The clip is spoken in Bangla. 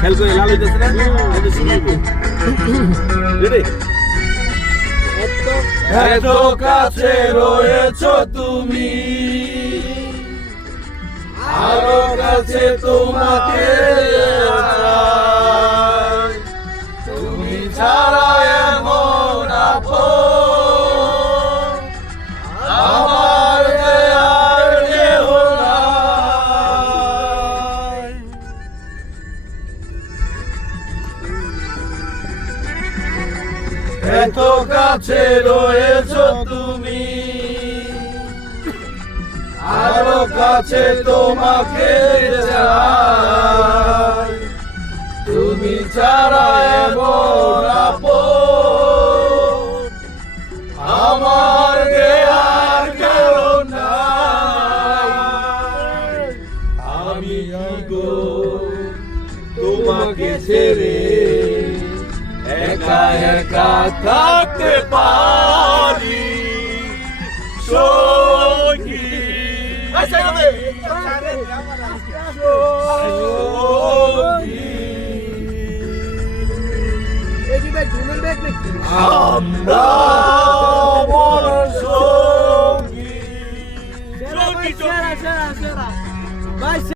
খেল করে লাল হইতেছে না এটা শুরু হইবে রেডি এত কাছে রয়েছো তুমি আরো কাছে তোমাকে চাই তুমি ছাড়া এমন আপন আমার আর কেউ নাই এত কাছে রয়েছো তুমি আরো কাছে তোমাকে চাই তুমি ছাড়া এমন আপন আমার আর কেউ নাই আমি গো তোমাকে ছেড়ে একা একা থাকতে পারি সখী আমরা